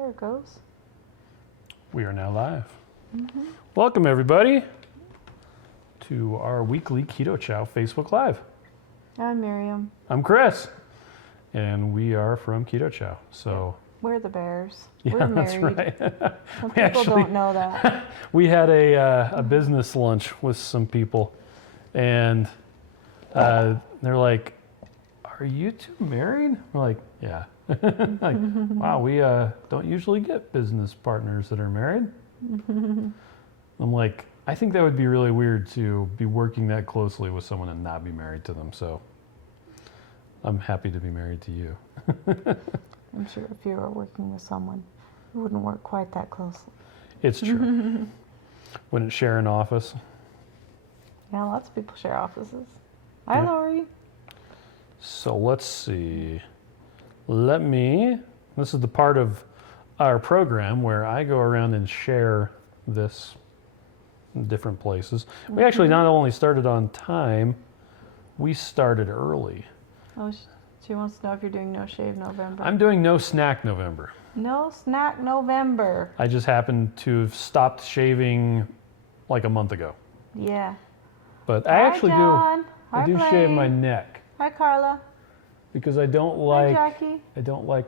There it goes. We are now live. Welcome, everybody, to our weekly Keto Chow Facebook Live. I'm Miriam. I'm Chris, and we are from Keto Chow. So we're the Bears. Yeah, we're that's married. right. Some people don't know that. We had a business lunch with some people, and they're like, "Are you two married?" We're like, "Yeah." Like, wow, we don't usually get business partners that are married. I'm like, I think that would be really weird to be working that closely with someone and not be married to them. So I'm happy to be married to you. I'm sure if you were working with someone, you wouldn't work quite that closely. It's true. Wouldn't share an office. Yeah, lots of people share offices. Hi, Lori. So let's see. This is the part of our program where I go around and share this in different places. We actually not only started on time, we started early. Oh, she wants to know if you're doing No Shave November. I'm doing No Snack November. No Snack November. I just happened to have stopped shaving like a month ago. Yeah. But I actually John. I do shave my neck. Hi, Carla. Because I don't Hi, Jackie.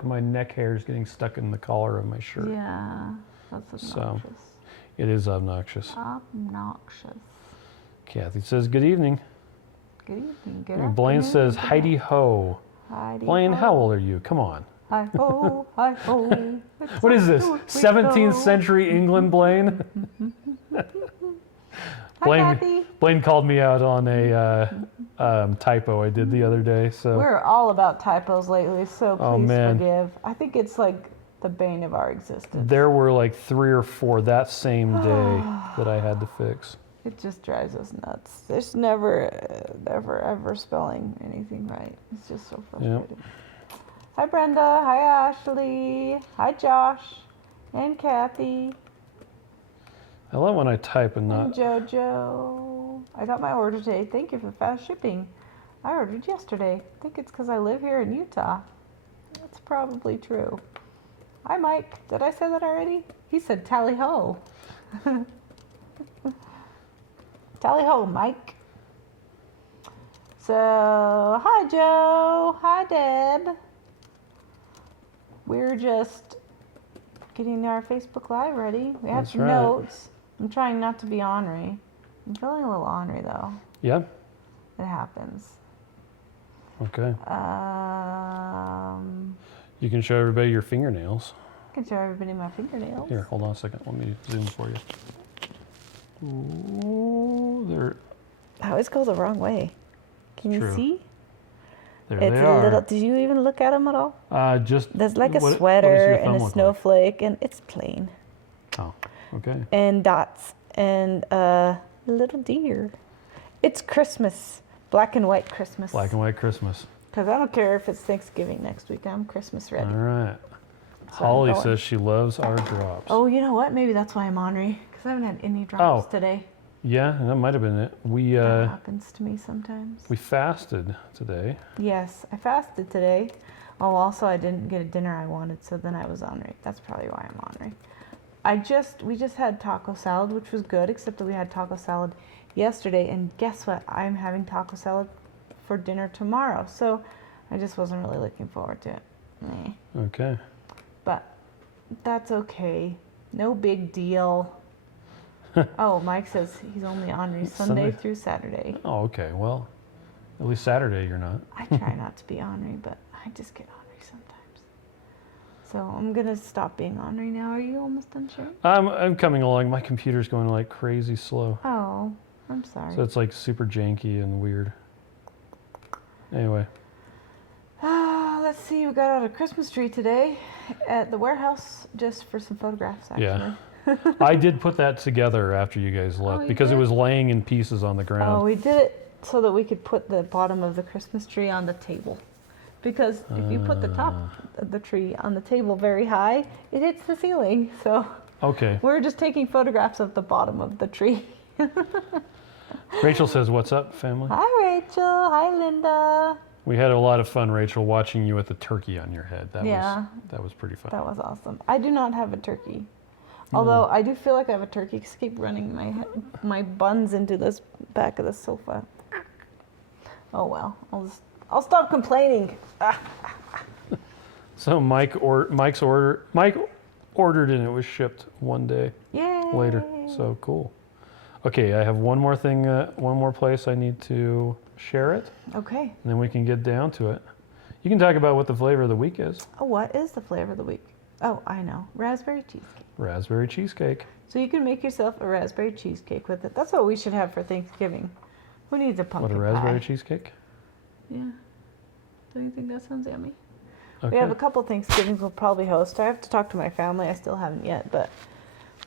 my neck hairs getting stuck in the collar of my shirt. Yeah, that's obnoxious. So it is obnoxious. Obnoxious. Kathy says good evening. Good evening. Good And Blaine afternoon, says good Heidi night. Ho. Heidi Blaine, ho. how old are you? Come on. Hi ho, hi ho. What is this? 17th century England, Blaine? Hi, Blaine called me out on a typo I did the other day. So we're all about typos lately, so please man. forgive. I think it's like the bane of our existence. There were like 3 or 4 that same day that I had to fix. It just drives us nuts. There's never ever spelling anything right. It's just so frustrating. Yep. Hi, Brenda. Hi, Ashley. Hi, Josh. And Kathy. I love when I type and not. And Jojo. I got my order today. Thank you for fast shipping. I ordered yesterday. I think it's because I live here in Utah. That's probably true. Hi, Mike. Did I say that already? He said tally ho. Tally ho, Mike. So, hi, Joe. Hi, Deb. We're just getting our Facebook Live ready. We have That's some right. notes. I'm trying not to be ornery. I'm feeling a little ornery, though. Yeah? It happens. Okay. You can show everybody your fingernails. I can show everybody my fingernails. Here, hold on a second. Let me zoom for you. Ooh, they're... I always go the wrong way. Can True. you see? There It's they a are. little. Did you even look at them at all? Just There's like a what does sweater your and thumb a look like? snowflake, and it's plain. Oh, okay. And dots and a little deer. It's Christmas, black and white Christmas. Black and white Christmas. Because I don't care if it's Thanksgiving next week. I'm Christmas ready. All right. So I'm Holly going. says she loves our drops. Oh, you know what? Maybe that's why I'm ornery. Because I haven't had any drops today. Yeah, that might have been it. That happens to me sometimes. We fasted today. Yes, I fasted today. Oh, also I didn't get a dinner I wanted, so then I was ornery. That's probably why I'm ornery. We just had taco salad, which was good, except that we had taco salad yesterday, and guess what? I'm having taco salad for dinner tomorrow, so I just wasn't really looking forward to it. Meh. Okay. But that's okay. No big deal. Oh, Mike says he's only ornery Sunday through Saturday. Oh, okay. Well, at least Saturday you're not. I try not to be ornery, but I just get ornery sometimes. So I'm going to stop being ornery now. Are you almost done sharing? I'm coming along. My computer's going like crazy slow. Oh, I'm sorry. So it's like super janky and weird. Anyway. Let's see. We got out a Christmas tree today at the warehouse just for some photographs, actually. Yeah. I did put that together after you guys left because it was laying in pieces on the ground. Oh, we did it so that we could put the bottom of the Christmas tree on the table. Because if you put the top of the tree on the table very high, it hits the ceiling. So Okay. we're just taking photographs of the bottom of the tree. Rachel says, "What's up, family?" Hi, Rachel. Hi, Linda. We had a lot of fun, Rachel, watching you with the turkey on your head. That was pretty fun. That was awesome. I do not have a turkey. Although I do feel like I have a turkey because I keep running my buns into this back of the sofa. Oh well, I'll stop complaining. So Mike ordered and it was shipped one day Yay! later. So cool. Okay, I have one more thing, one more place I need to share it. Okay. And then we can get down to it. You can talk about what the flavor of the week is. Oh, what is the flavor of the week? Oh, I know. Raspberry cheesecake. Raspberry cheesecake. So you can make yourself a raspberry cheesecake with it. That's what we should have for Thanksgiving. Who needs a pumpkin What, a raspberry pie? cheesecake? Yeah. Don't you think that sounds yummy? Okay. We have a couple Thanksgivings we'll probably host. I have to talk to my family. I still haven't yet, but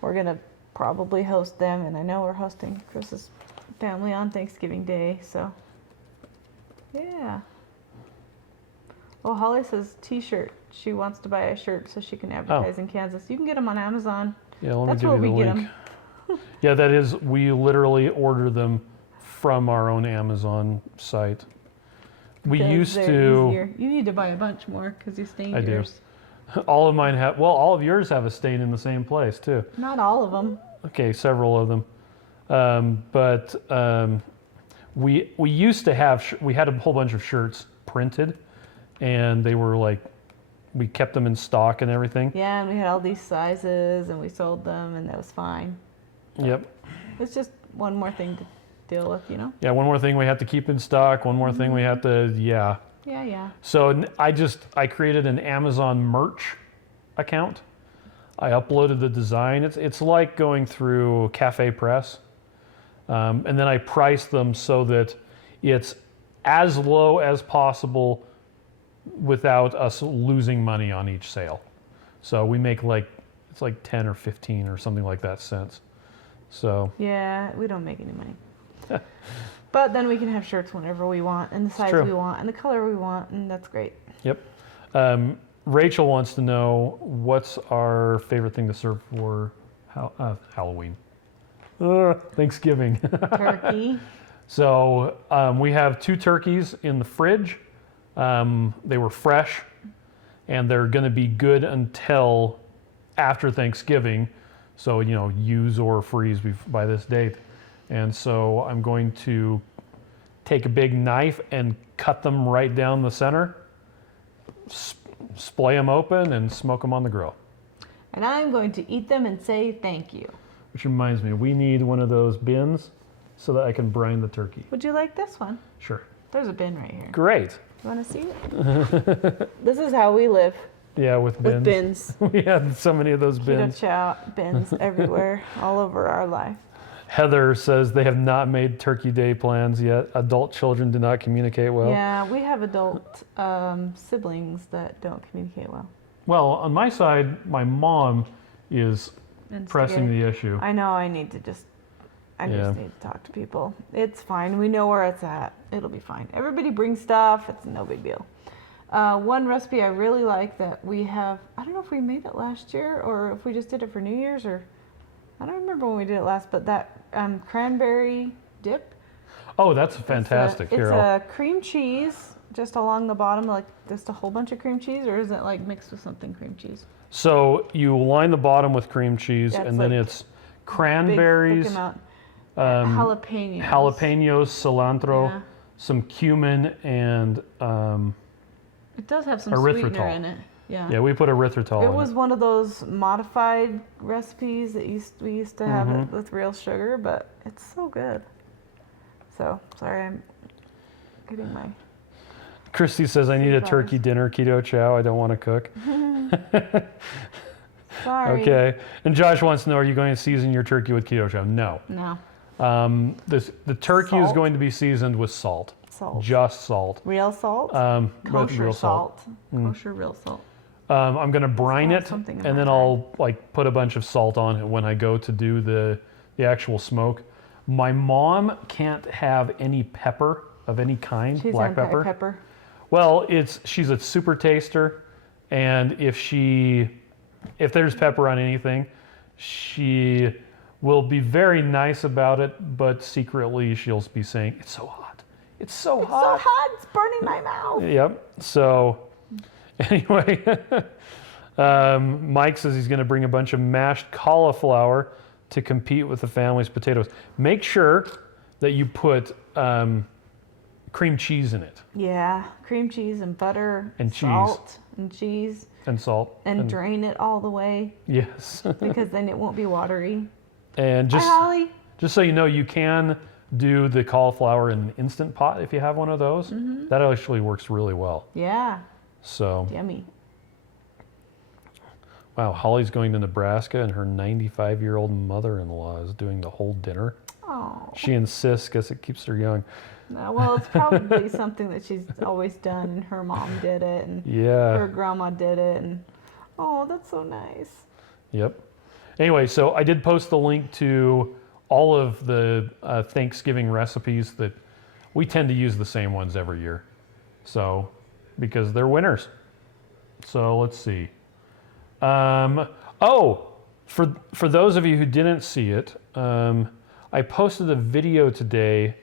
we're going to probably host them. And I know we're hosting Chris's family on Thanksgiving Day, so yeah. Well, Holly says t-shirt. She wants to buy a shirt so she can advertise in Kansas. You can get them on Amazon. Yeah, let me That's give where you the we get link. them. Yeah, that is, we literally order them from our own Amazon site. We Because used they're to, easier. You need to buy a bunch more because you stained I do. yours. all of mine have, well, all of yours have a stain in the same place too. Not all of them. Okay, several of them. We used to have, we had a whole bunch of shirts printed and they were like, we kept them in stock and everything. Yeah, and we had all these sizes and we sold them and that was fine. Yep. It's just one more thing to deal with, you know? Yeah, one more thing we have to keep in stock. One more thing we have to, yeah. Yeah. So I created an Amazon merch account. I uploaded the design. It's like going through Cafe Press. And then I priced them so that it's as low as possible without us losing money on each sale. So we make it's like 10 or 15 or something like that cents. So Yeah, we don't make any money. But then we can have shirts whenever we want and the size true. we want and the color we want, and that's great. Yep. Rachel wants to know what's our favorite thing to serve for Halloween. Thanksgiving. Turkey. So we have 2 turkeys in the fridge. They were fresh and they're going to be good until after Thanksgiving. So, use or freeze by this date. And so I'm going to take a big knife and cut them right down the center, splay them open and smoke them on the grill. And I'm going to eat them and say thank you. Which reminds me, we need one of those bins so that I can brine the turkey. Would you like this one? Sure. There's a bin right here. Great. You want to see it? This is how we live. Yeah, with bins. With bins. We had so many of those Keto bins. Chow bins everywhere, all over our life. Heather says they have not made Turkey Day plans yet. Adult children do not communicate well. Yeah, we have adult siblings that don't communicate well. Well, on my side, my mom is pressing the issue. I know. I just need to talk to people. It's fine. We know where it's at. It'll be fine. Everybody brings stuff. It's no big deal. One recipe I really like that we have, I don't know if we made it last year or if we just did it for New Year's, or I don't remember when we did it last, but that cranberry dip. Oh, that's fantastic. It's a cream cheese just along the bottom, like just a whole bunch of cream cheese, or is it like mixed with something cream cheese? So you line the bottom with cream cheese, Yeah, and then like it's cranberries, big, thick amount. Jalapenos. jalapenos, cilantro, Yeah. some cumin, and It does have some erythritol. sweetener in it. Yeah. we put erythritol It in was it. one of those modified recipes that we used to have Mm-hmm. it with real sugar, but it's so good. So, sorry, I'm getting my... Christy says, I need a turkey dinner, Keto Chow. I don't want to cook. Sorry. Okay. And Josh wants to know, are you going to season your turkey with Keto Chow? No. No. The turkey is Salt? going to be seasoned with salt. Salt. Just salt. Real salt? But Kosher real salt. Kosher real salt. I'm going to brine have it, something in and my then I'll put a bunch of salt on it when I go to do the actual smoke. My mom can't have any pepper of any kind, She's black pepper. anti-pepper. Well, she's a super taster, and if there's pepper on anything, she will be very nice about it, but secretly she'll be saying, it's so hot. It's so It's hot. so hot, it's burning my mouth. Yep. So anyway, Mike says he's going to bring a bunch of mashed cauliflower to compete with the family's potatoes. Make sure that you put cream cheese in it. Yeah, cream cheese and butter And salt and cheese. And salt. And drain it all the way. Yes. Because then it won't be watery. And Hi, Holly. just so you know, you can do the cauliflower in an Instant Pot if you have one of those. Mm-hmm. That actually works really well. Yeah. So. Yummy. Wow, Holly's going to Nebraska and her 95-year-old mother-in-law is doing the whole dinner. Oh. She insists because it keeps her young. Well, it's probably something that she's always done, and her mom did it, and her grandma did it, and oh, that's so nice. Yep. Anyway, so I did post the link to all of the Thanksgiving recipes that we tend to use the same ones every year. So, because they're winners. So let's see. Oh, for those of you who didn't see it, I posted a video today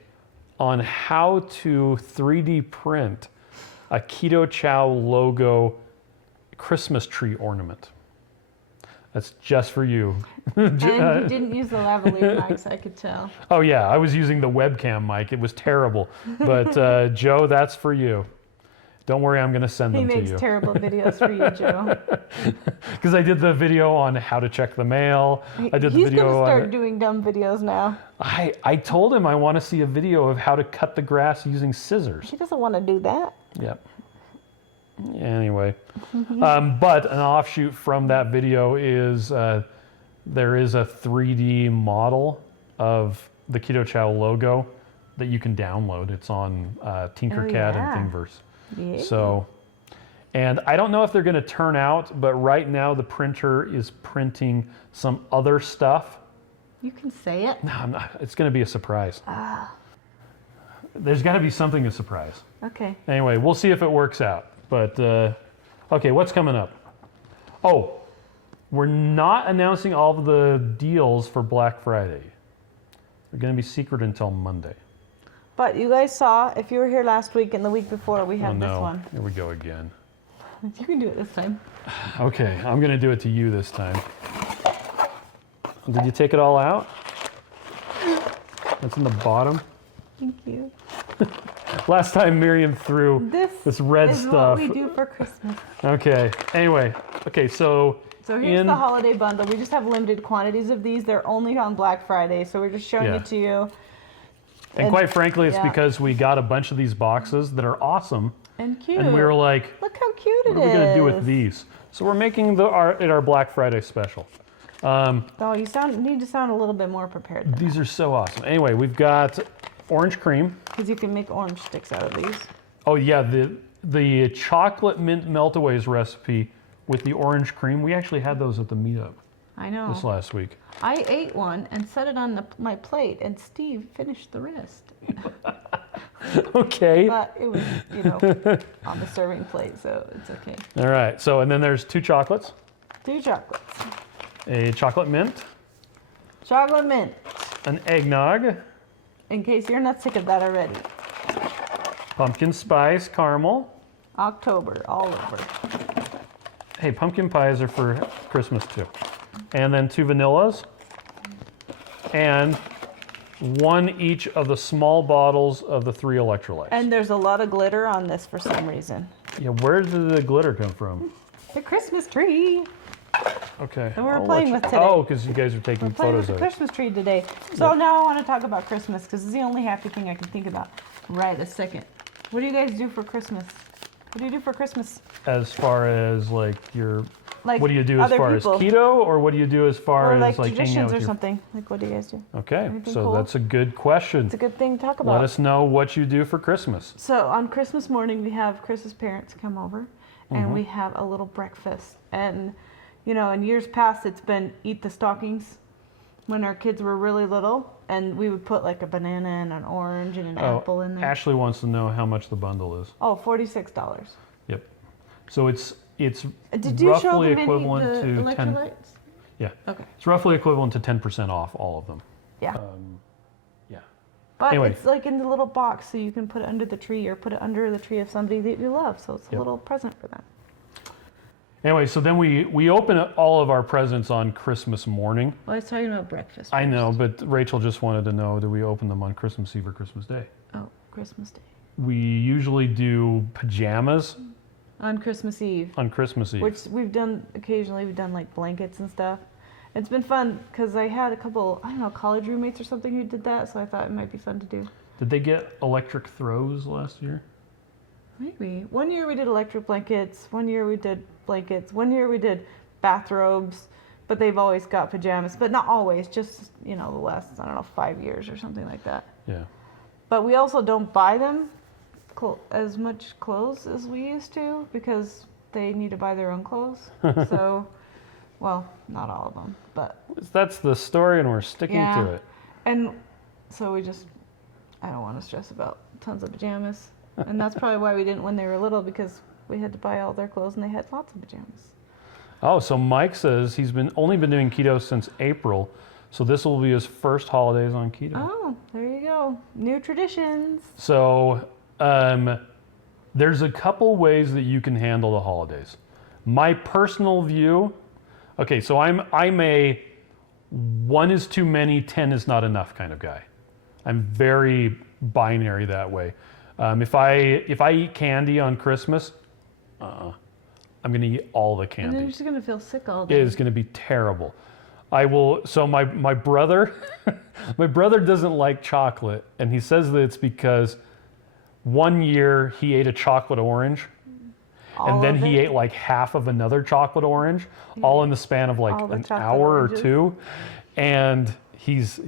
on how to 3D print a Keto Chow logo Christmas tree ornament. That's just for you. And you didn't use the lavalier mics, I could tell. Oh yeah, I was using the webcam mic. It was terrible. But Joe, that's for you. Don't worry, I'm going to send them to you. He makes terrible videos for you, Joe. Because I did the video on how to check the mail. I did the video on... He's going to start doing dumb videos now. I told him I want to see a video of how to cut the grass using scissors. He doesn't want to do that. Yep. Anyway. But an offshoot from that video is there is a 3D model of the Keto Chow logo that you can download. It's on Tinkercad and Thingiverse. Yeah. So, and I don't know if they're going to turn out, but right now the printer is printing some other stuff. You can say it. No, I'm not. It's going to be a surprise. There's got to be something to surprise. Okay. Anyway, we'll see if it works out. But, okay, what's coming up? Oh, we're not announcing all of the deals for Black Friday. They're going to be secret until Monday. But you guys saw, if you were here last week and the week before, we had this one. Here we go again. You can do it this time. Okay, I'm going to do it to you this time. Did you take it all out? That's in the bottom. Thank you. Last time Miriam threw this red stuff. This is what we do for Christmas. Okay, anyway. Okay, so here's the holiday bundle. We just have limited quantities of these. They're only on Black Friday, so we're just showing it to you. And quite frankly, it's because we got a bunch of these boxes that are awesome. And cute. And we were like, look how cute it is. What are we going to do with these? So we're making our Black Friday special. Oh, you need to sound a little bit more prepared. These are so awesome. Anyway, we've got orange cream. Because you can make orange sticks out of these. Oh yeah, the chocolate mint meltaways recipe with the orange cream. We actually had those at the meetup. I know. This last week. I ate one and set it on my plate, and Steve finished the rest. Okay. But it was, on the serving plate, so it's okay. All right. So, and then there's 2 chocolates. 2 chocolates. A chocolate mint. Chocolate mint. An eggnog. In case you're not sick of that already. Pumpkin spice caramel. October, all over. Hey, pumpkin pies are for Christmas too. And then 2 vanillas. And 1 each of the small bottles of the 3 electrolytes. And there's a lot of glitter on this for some reason. Yeah, where did the glitter come from? The Christmas tree. Okay. That we're playing with today. Oh, because you guys are taking photos of it. We're playing with the Christmas tree today. So now I want to talk about Christmas because it's the only happy thing I can think about right a second. What do you guys do for Christmas? What do you do for Christmas? As far as like your, like what do you do as far as keto, or what do you do as far as like hanging out traditions with or something? Like what do you guys do? Okay, Anything so cool? that's a good question. It's a good thing to talk about. Let us know what you do for Christmas. So on Christmas morning, we have Chris's parents come over, and we have a little breakfast. And in years past, it's been eat the stockings when our kids were really little, and we would put like a banana and an orange and an apple in there. Ashley wants to know how much the bundle is. Oh, $46. Yep. So it's Did you show roughly them equivalent the to electrolytes? Yeah. Okay. It's roughly equivalent to 10% off all of them. Yeah. Yeah. But Anyway. it's like in the little box, so you can put it under the tree or put it under the tree of somebody that you love. So it's a little present for them. Anyway, so then we open up all of our presents on Christmas morning. Well, I was talking about breakfast. I know, first. but Rachel just wanted to know, do we open them on Christmas Eve or Christmas Day? Oh, Christmas Day. We usually do pajamas On Christmas Eve. on Christmas Eve. Which we've done occasionally. We've done like blankets and stuff. It's been fun because I had a couple, I don't know, college roommates or something who did that. So I thought it might be fun to do. Did they get electric throws last year? Maybe. One year we did electric blankets. One year we did blankets. One year we did bathrobes. But they've always got pajamas. But not always. Just, the last, I don't know, 5 years or something like that. Yeah. But we also don't buy them as much clothes as we used to because they need to buy their own clothes. So, well, not all of them, but That's the story, and we're sticking to it. And so I don't want to stress about tons of pajamas. And that's probably why we didn't when they were little, because we had to buy all their clothes and they had lots of pajamas. Oh, so Mike says he's only been doing keto since April, so this will be his first holidays on keto. Oh, there you go. New traditions. So there's a couple ways that you can handle the holidays. My personal view, okay, so I'm a 1 is too many, 10 is not enough kind of guy. I'm very binary that way. If I eat candy on Christmas, I'm going to eat all the And candy. then you're just going to feel sick all day. It is going to be terrible. I will. So my brother, my brother doesn't like chocolate, and he says that it's because one year he ate a chocolate orange, and then he ate like half of another chocolate orange, all in the span of like an hour or two, and he's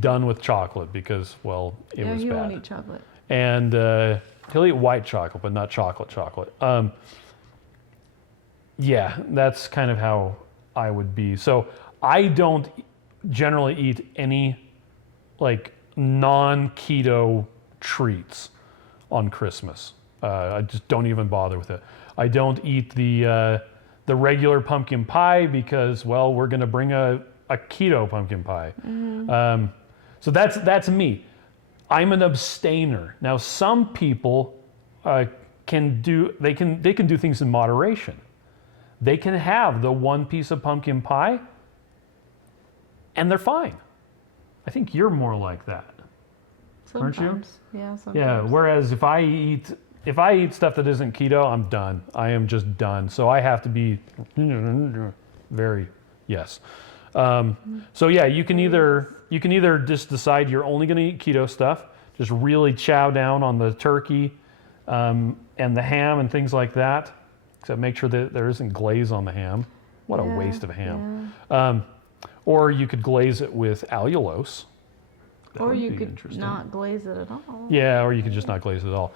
done with chocolate because, well, it was he bad. won't eat chocolate. And he'll eat white chocolate, but not chocolate. Yeah, that's kind of how I would be. So I don't generally eat any like non-keto treats on Christmas. I just don't even bother with it. I don't eat the regular pumpkin pie because, well, we're going to bring a keto pumpkin pie. Mm-hmm. So that's me. I'm an abstainer. Now, some people can do things in moderation. They can have the one piece of pumpkin pie, and they're fine. I think you're more like that, Sometimes. aren't you? Yeah, sometimes. Yeah. Whereas if I eat stuff that isn't keto, I'm done. I am just done. So I have to be very yes. So yeah, you can either just decide you're only going to eat keto stuff, just really chow down on the turkey and the ham and things like that. Except make sure that there isn't glaze on the ham. What a waste of ham. Yeah. Or you could glaze it with allulose. Or you could not glaze it at all. Yeah, or you could just not glaze it at all.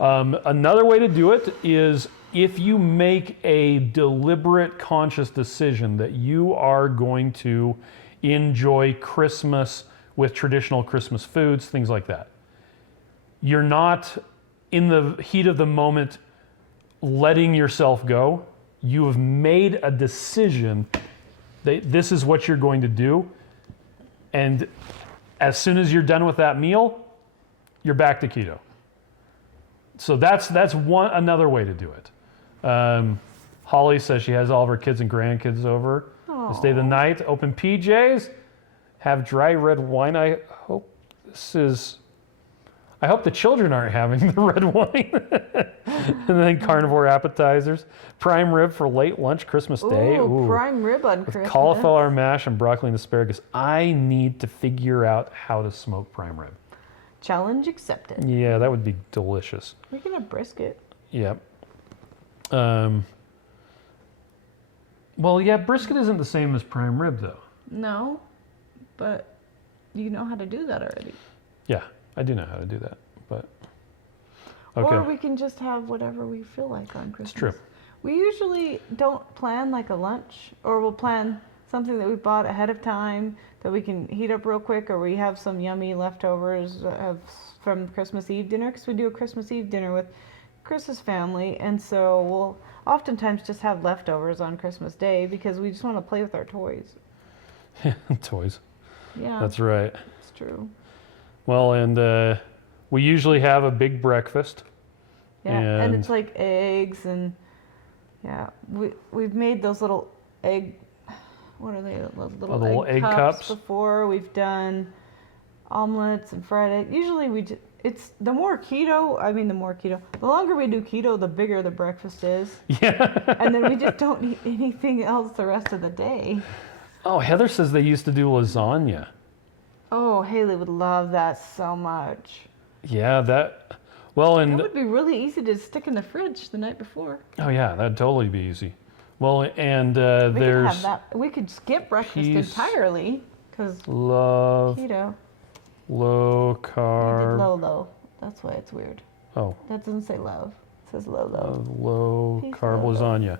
Another way to do it is if you make a deliberate, conscious decision that you are going to enjoy Christmas with traditional Christmas foods, things like that. You're not in the heat of the moment letting yourself go. You have made a decision that this is what you're going to do. And as soon as you're done with that meal, you're back to keto. So that's another way to do it. Holly says she has all of her kids and grandkids over to stay the night. Open PJs, have dry red wine. I hope the children aren't having the red wine. And then carnivore appetizers. Prime rib for late lunch Christmas Day. Ooh, prime rib on Christmas. Cauliflower mash and broccoli and asparagus. I need to figure out how to smoke prime rib. Challenge accepted. Yeah, that would be delicious. We can have brisket. Yep. Well, yeah, brisket isn't the same as prime rib, though. No, but you know how to do that already. Yeah, I do know how to do that, but okay. Or we can just have whatever we feel like on Christmas. It's true. We usually don't plan like a lunch, or we'll plan something that we bought ahead of time that we can heat up real quick, or we have some yummy leftovers from Christmas Eve dinner, because we do a Christmas Eve dinner with Chris's family, and so we'll oftentimes just have leftovers on Christmas Day because we just want to play with our toys. Toys. Yeah. That's right. It's true. Well, and we usually have a big breakfast. Yeah, and it's like eggs and yeah, we've made those little egg. What are they? Those little egg cups before. We've done omelets and fried egg. Usually it's the more keto. The longer we do keto, the bigger the breakfast is. Yeah. And then we just don't eat anything else the rest of the day. Oh, Heather says they used to do lasagna. Oh, Haley would love that so much. Yeah, well, and it would be really easy to stick in the fridge the night before. Oh yeah, that'd totally be easy. Well, and we could skip breakfast entirely because keto. Low carb. We did low. That's why it's weird. Oh. That doesn't say love. It says low. Low Peace, carb low, lasagna.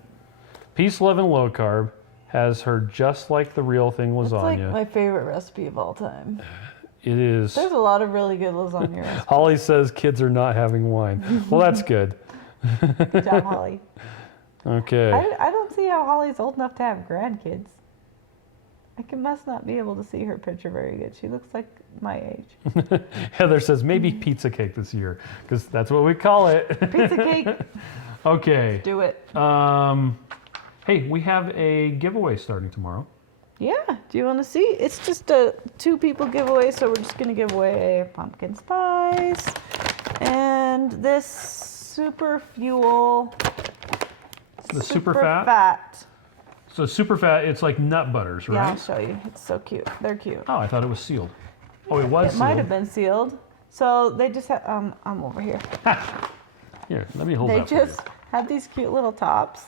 Peace, love, and low carb has her just like the real thing lasagna. It's like my favorite recipe of all time. It is. There's a lot of really good lasagna recipes. Holly says kids are not having wine. Well, that's good. Good job, Holly. Okay. I don't see how Holly's old enough to have grandkids. I must not be able to see her picture very good. She looks like my age. Heather says maybe pizza cake this year because that's what we call it. Pizza cake. Okay. Do it. Hey, we have a giveaway starting tomorrow. Yeah. Do you want to see? It's just a 2 people giveaway, so we're just going to give away a pumpkin spice and this super fuel. The super fat. So super fat, it's like nut butters, right? Yeah, I'll show you. It's so cute. They're cute. Oh, I thought it was sealed. Oh, it was sealed. It might have been sealed. So they just have, I'm over here. Here, let me hold that for you. They just have these cute little tops.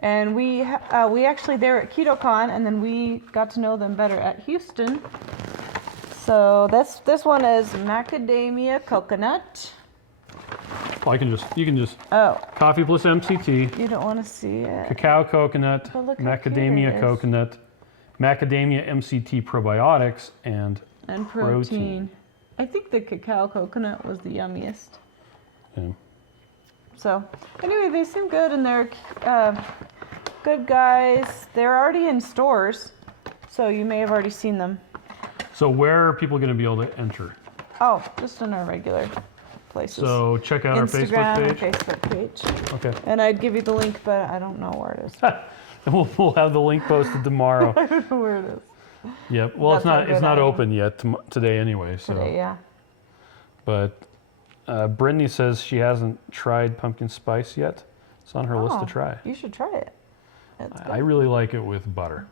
And we actually, they're at KetoCon, and then we got to know them better at Houston. So this one is macadamia coconut. Oh, you can just. Oh. Coffee plus MCT. You don't want to see it. Cacao coconut, macadamia coconut, macadamia MCT probiotics, and protein. I think the cacao coconut was the yummiest. Yeah. So, anyway, they seem good, and they're good guys. They're already in stores, so you may have already seen them. So where are people going to be able to enter? Oh, just in our regular places. So check out our Facebook page. Facebook page. Okay. And I'd give you the link, but I don't know where it is. We'll have the link posted tomorrow. I don't know where it is. Yep. Well, it's not open yet today anyway. So. Today, yeah. But Brittany says she hasn't tried pumpkin spice yet. It's on her list to try. You should try it. I really like it with butter.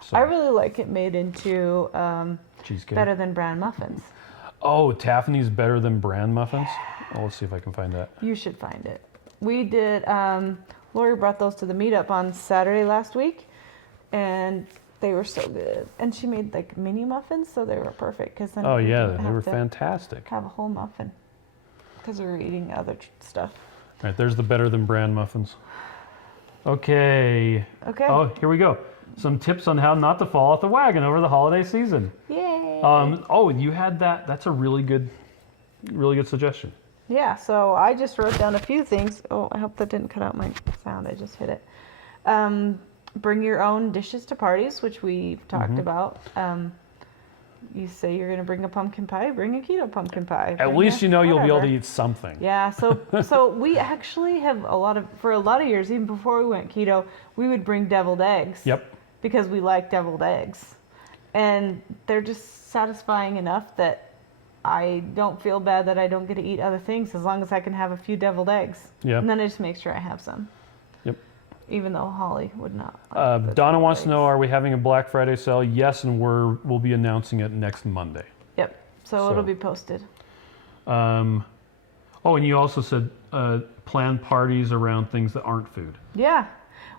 So. I really like it made into cheesecake. Better than bran muffins. Oh, Taffany's better than bran muffins? Oh, let's see if I can find that. You should find it. We did, Lori brought those to the meetup on Saturday last week, and they were so good. And she made like mini muffins, so they were perfect. Cause then they were fantastic. Have a whole muffin, because we were eating other stuff. All right, there's the better than bran muffins. Okay. Oh, here we go. Some tips on how not to fall off the wagon over the holiday season. Yay! You had that. That's a really good suggestion. Yeah, so I just wrote down a few things. Oh, I hope that didn't cut out my sound. I just hit it. Bring your own dishes to parties, which we've talked about. You say you're going to bring a pumpkin pie, bring a keto pumpkin pie. At least you know you'll be able to eat something. Yeah, so we actually have for a lot of years, even before we went keto, we would bring deviled eggs. Yep. Because we like deviled eggs. And they're just satisfying enough that I don't feel bad that I don't get to eat other things as long as I can have a few deviled eggs. Yep. And then I just make sure I have some. Yep. Even though Holly would not. Donna wants to know, are we having a Black Friday sale? Yes, and we'll be announcing it next Monday. Yep. So it'll be posted. And you also said plan parties around things that aren't food. Yeah.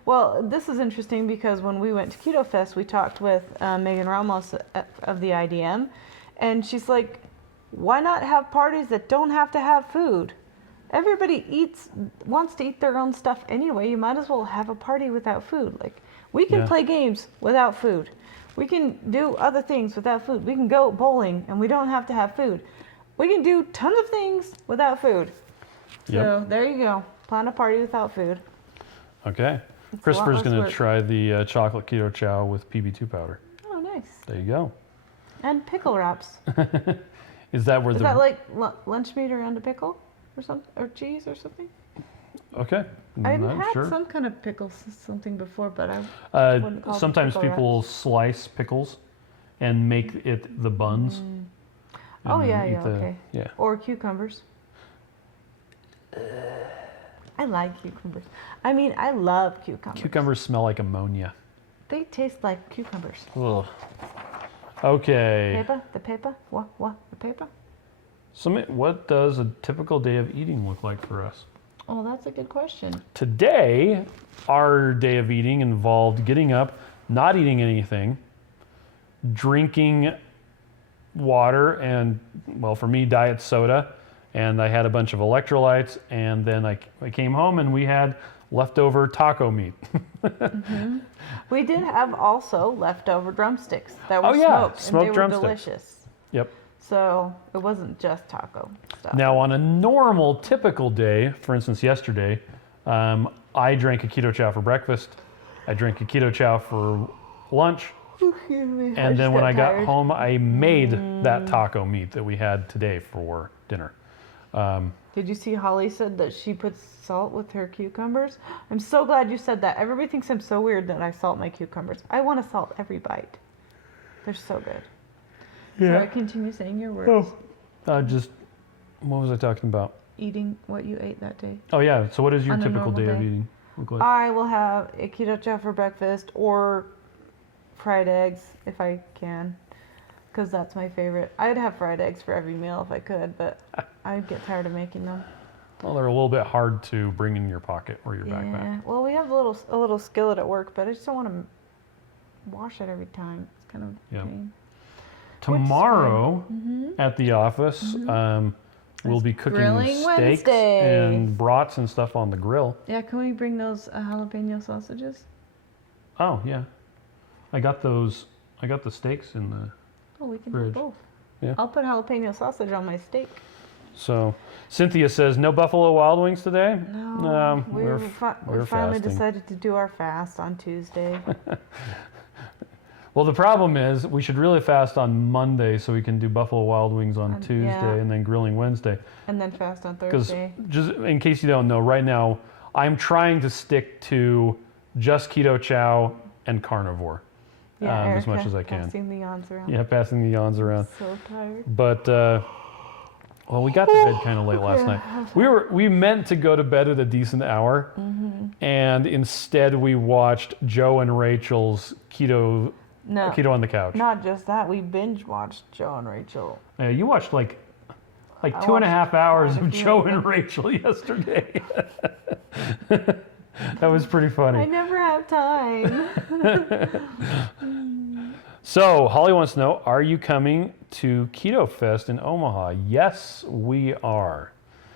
Well, this is interesting because when we went to Keto Fest, we talked with Megan Ramos of the IDM, and she's like, why not have parties that don't have to have food? Everybody wants to eat their own stuff anyway. You might as well have a party without food. Like, we can play games without food. We can do other things without food. We can go bowling and we don't have to have food. We can do tons of things without food. Yep. So there you go. Plan a party without food. Okay. Christopher's going to try the chocolate keto chow with PB2 powder. Oh, nice. There you go. And pickle wraps. Is that where Is the that like lunch meat around a pickle or something, or cheese or something? okay? I've I'm had sure. some kind of pickle something before, but I wouldn't call it Sometimes pickle people slice pickles and make it the buns. Oh and yeah, then eat yeah, okay. Yeah. Or cucumbers. I like cucumbers. I mean, I love cucumbers. Cucumbers smell like ammonia. They taste like cucumbers. Ugh. Okay. Paper? The paper? What? The paper? What does a typical day of eating look like for us? Oh, that's a good question. Today, our day of eating involved getting up, not eating anything, drinking water, and, well, for me, diet soda. And I had a bunch of electrolytes, and then I came home and we had leftover taco meat. We did have also leftover drumsticks that were Oh, yeah, smoked, smoked and they drumsticks. were delicious. Yep. So it wasn't just taco stuff. Now, on a normal, typical day, for instance, yesterday, I drank a Keto Chow for breakfast. I drank a Keto Chow for lunch. Excuse me. And then when I got tired. home, I made that taco meat that we had today for dinner. Did you see Holly said that she puts salt with her cucumbers? I'm so glad you said that. Everybody thinks I'm so weird that I salt my cucumbers. I want to salt every bite. They're so good. Yeah. So I continue saying your words. What was I talking about? Eating what you ate that day. Oh, yeah. So what is your On a typical normal day of day. eating look like? I will have a keto chow for breakfast or fried eggs if I can, because that's my favorite. I'd have fried eggs for every meal if I could, but I'd get tired of making them. Well, they're a little bit hard to bring in your pocket or your Yeah. backpack. Well, we have a little skillet at work, but I just don't want to wash it every time. It's kind of Yeah. pain. Tomorrow at the office, we'll be cooking Grilling steaks Wednesday. and brats and stuff on the grill. Yeah, can we bring those jalapeno sausages? Oh, yeah. I got those. I got the steaks in the. Oh, we can Fridge. do both. Yeah. I'll put jalapeno sausage on my steak. So, Cynthia says no Buffalo Wild Wings today. No, we we're finally fasting. decided to do our fast on Tuesday. Well, the problem is we should really fast on Monday so we can do Buffalo Wild Wings on Tuesday yeah. and then grilling Wednesday. And then fast on Because Thursday. just in case you don't know, right now I'm trying to stick to just Keto Chow and carnivore as much as I can. Passing the yawns around. Yeah, passing the yawns around. So tired. But well, we got to bed kind of late last night. We meant to go to bed at a decent hour, and instead we watched Joe and Rachel's Keto on the Couch. Not just that, we binge watched Joe and Rachel. You watched like I 2.5 hours quite a of few Joe of them. and Rachel yesterday. That was pretty I funny. never have time. So, Holly wants to know, are you coming to Keto Fest in Omaha? Yes, we are.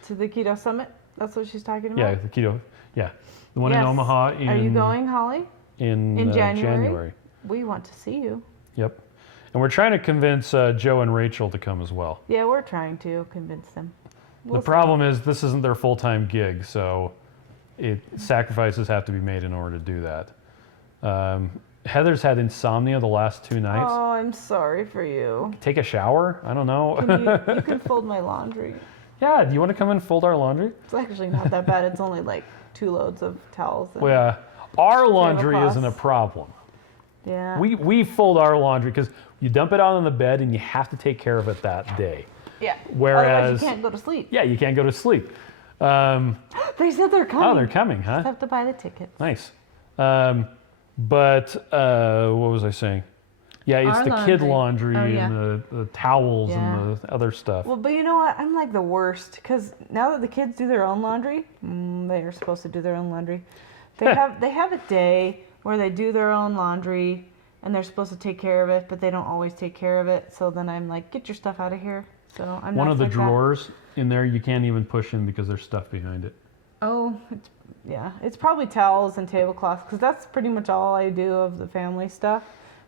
To the Keto Summit? That's what she's talking about? Yeah, the Keto. Yeah, the one in Yes. Omaha. Are you going, Holly? In January? We want to see you. Yep. And we're trying to convince Joe and Rachel to come as well. Yeah, we're trying to convince them. The problem is this isn't their full-time gig, so sacrifices have to be made in order to do that. Heather's had insomnia the last 2 nights. Oh, I'm sorry for you. Take a shower? I don't know. You can fold my laundry. Yeah, do you want to come and fold our laundry? It's actually not that bad. It's only like 2 loads of towels. And, Well, yeah, our laundry Tablecloths. isn't a problem. yeah. We fold our laundry because you dump it out on the bed and you have to take care of it that day. Yeah. Whereas, Otherwise you can't go to sleep. yeah, you can't go to sleep. They said they're coming. Oh, they're coming, huh? Just have to buy the tickets. Nice. But what was I saying? Yeah, it's Our the kid laundry. laundry Oh, yeah. and the towels Yeah. and the other stuff. Well, but you know what? I'm like the worst because now that the kids do their own laundry, they are supposed to do their own laundry. They have a day where they do their own laundry and they're supposed to take care of it, but they don't always take care of it. So then I'm like, get your stuff out of here. So I'm One not of the like that. drawers in there you can't even push in because there's stuff behind it. Oh, it's probably towels and tablecloths because that's pretty much all I do of the family stuff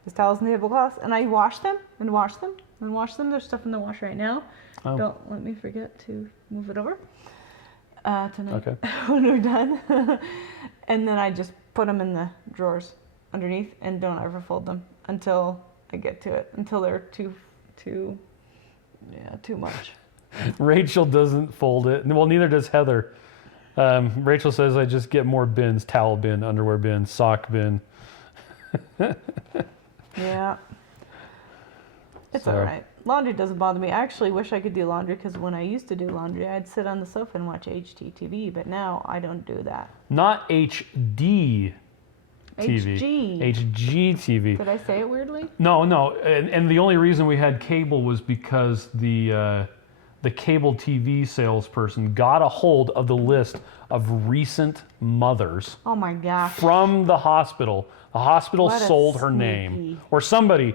is towels and tablecloths, and I wash them and wash them and wash them. There's stuff in the wash right now. Oh. Don't let me forget to move it over tonight Okay. when we're done. And then I just put them in the drawers underneath and don't ever fold them until I get to it, until they're too Yeah, too much. Rachel doesn't fold it. Well, neither does Heather. Rachel says I just get more bins: towel bin, underwear bin, sock bin. Yeah. It's So- all right. Laundry doesn't bother me. I actually wish I could do laundry because when I used to do laundry, I'd sit on the sofa and watch HGTV, but now I don't do that. Not HD TV. HG. HGTV. Did I say it weirdly? No, and the only reason we had cable was because the cable TV salesperson got a hold of the list of recent mothers Oh my gosh. from the hospital. The hospital What a sold her sneaky. name, or somebody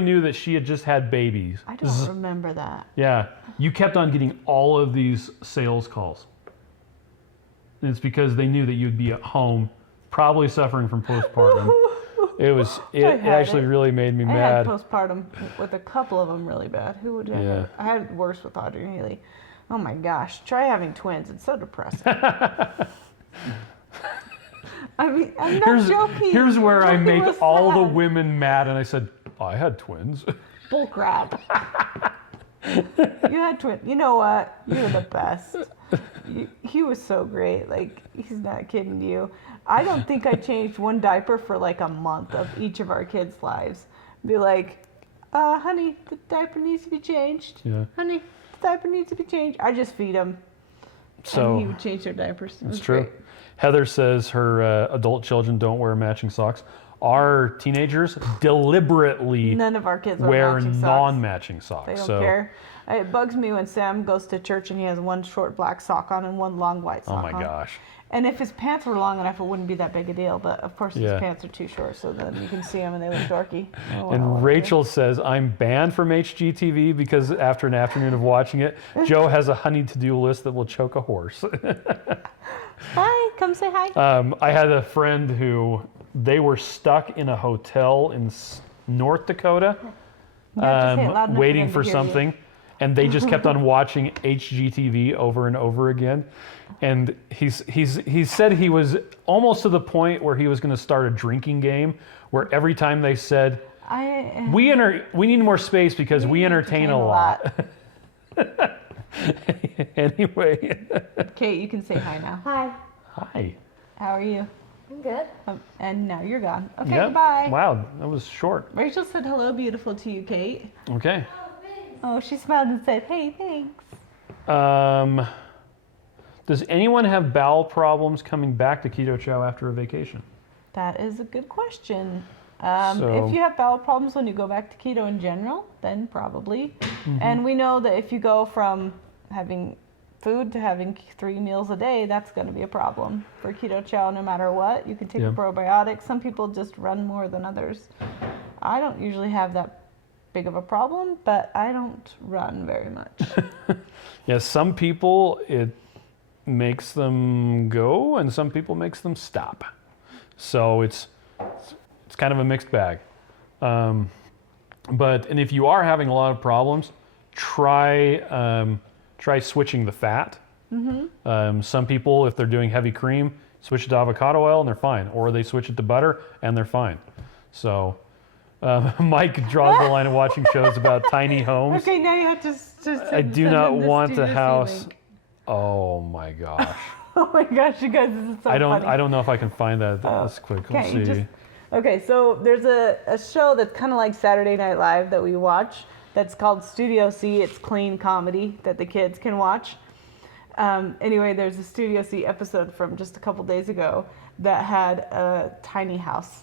knew that she had just had babies. I don't remember that. Yeah, you kept on getting all of these sales calls. And it's because they knew that you'd be at home, probably suffering from postpartum. It actually really made me I mad. had postpartum with a couple of them really bad. Who would have? Yeah. I had worse with Audrey and Haley. Oh my gosh. Try having twins. It's so depressing. I mean, I'm not joking. Here's where I Nothing make was all the sad. women mad, and I said, I had twins. Bull crap. You had twins. You know what? You were the best. He was so great. Like, he's not kidding you. I don't think I changed one diaper for like a month of each of our kids' lives. Be like, honey, the diaper needs to be changed. Yeah. Honey, the diaper needs to be changed. I just feed them. So And he would change their diapers. It it's was true. great. Heather says her adult children don't wear matching socks. Our teenagers deliberately None of our kids wear matching socks. non-matching socks. They don't so, care. It bugs me when Sam goes to church and he has one short black sock on and one long white oh sock my on. gosh. And if his pants were long enough, it wouldn't be that big a deal. But of course, his Yeah. pants are too short, so then you can see them and they look dorky. Oh, well, And whatever. Rachel says, I'm banned from HGTV because after an afternoon of watching it, Joe has a honey to-do list that will choke a horse. Hi, come say hi. I had a friend who, they were stuck in a hotel in North Dakota, You have to say it loud enough waiting them for to hear you. something. And they just kept on watching HGTV over and over again. And he said he was almost to the point where he was going to start a drinking game where every time they said, we need more space because we entertain a lot. Anyway. Kate, you can say hi now. Hi. Hi. How are you? I'm good. And now you're gone. Okay, Yep. goodbye. Wow, that was short. Rachel said hello, beautiful, to you, Kate. Okay. Oh, she smiled and said, hey, thanks. Does anyone have bowel problems coming back to Keto Chow after a vacation? That is a good question. So- If you have bowel problems when you go back to keto in general, then probably. Mm-hmm. And we know that if you go from having food to having 3 meals a day, that's going to be a problem for Keto Chow no matter what. You can take Yeah. a probiotic. Some people just run more than others. I don't usually have that big of a problem, but I don't run very much. Yeah, some people it makes them go, and some people makes them stop. So it's kind of a mixed bag. And if you are having a lot of problems, try switching the fat. Mm-hmm. Some people, if they're doing heavy cream, switch it to avocado oil and they're fine, or they switch it to butter and they're fine. So. Mike draws the line of watching shows about tiny homes. Okay, now you have to I do not want a house. Oh my gosh. Oh my gosh, you guys, this is so funny. I don't know if I can find that. That's quick. Let's Can't you see. just... Okay, so there's a show that's kind of like Saturday Night Live that we watch that's called Studio C. It's clean comedy that the kids can watch. Anyway, there's a Studio C episode from just a couple days ago that had a tiny house.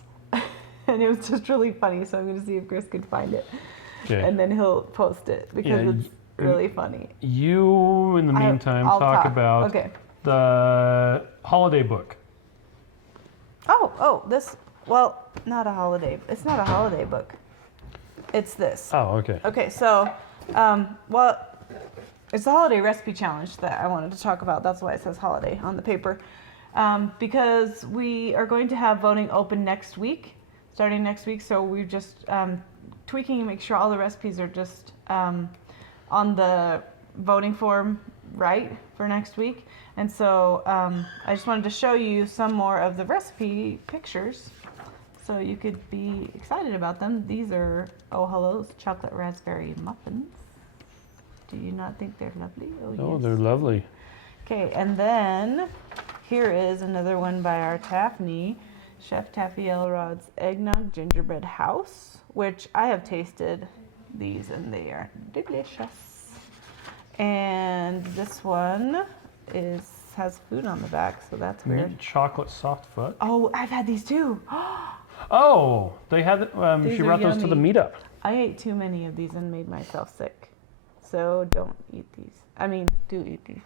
And it was just really funny, so I'm going to see if Chris can find it. Okay. And then he'll post it because Yeah, it's really funny. You, in the meantime, I'll talk about Okay. the holiday book. Well, not a holiday. It's not a holiday book. It's this. Oh, okay. Okay, so, it's the holiday recipe challenge that I wanted to talk about. That's why it says holiday on the paper. Because we are going to have voting open next week, starting next week. So we're just tweaking and make sure all the recipes are just on the voting form right for next week. And so I just wanted to show you some more of the recipe pictures so you could be excited about them. These are Oh Hello's chocolate raspberry muffins. Do you not think they're lovely? Oh, Yes. they're lovely. Okay, and then here is another one by our Taffney, Chef Taffy Elrod's Eggnog Gingerbread House, which I have tasted these and they are delicious. And this one has food on the back, so that's weird. Mint chocolate soft fudge. Oh, I've had these too. Oh, they had. These She are brought those to the yummy. meetup. I ate too many of these and made myself sick. So don't eat these. I mean, do eat these.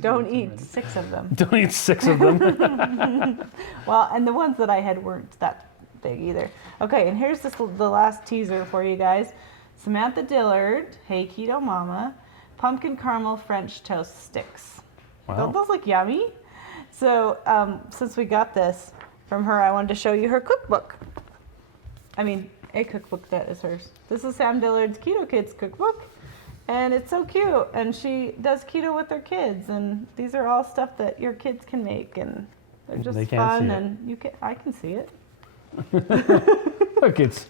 Don't eat 6 of them. Don't eat 6 of them. Well, and the ones that I had weren't that big either. Okay, and here's the last teaser for you guys. Samantha Dillard, Hey Keto Mama, pumpkin caramel French toast sticks. Wow. Don't those look yummy? So since we got this from her, I wanted to show you her cookbook. I mean, a cookbook that is hers. This is Sam Dillard's Keto Kids cookbook. And it's so cute. And she does keto with her kids. And these are all stuff that your kids can make. And they're just They can't fun. see it. And I can see it. Look, it's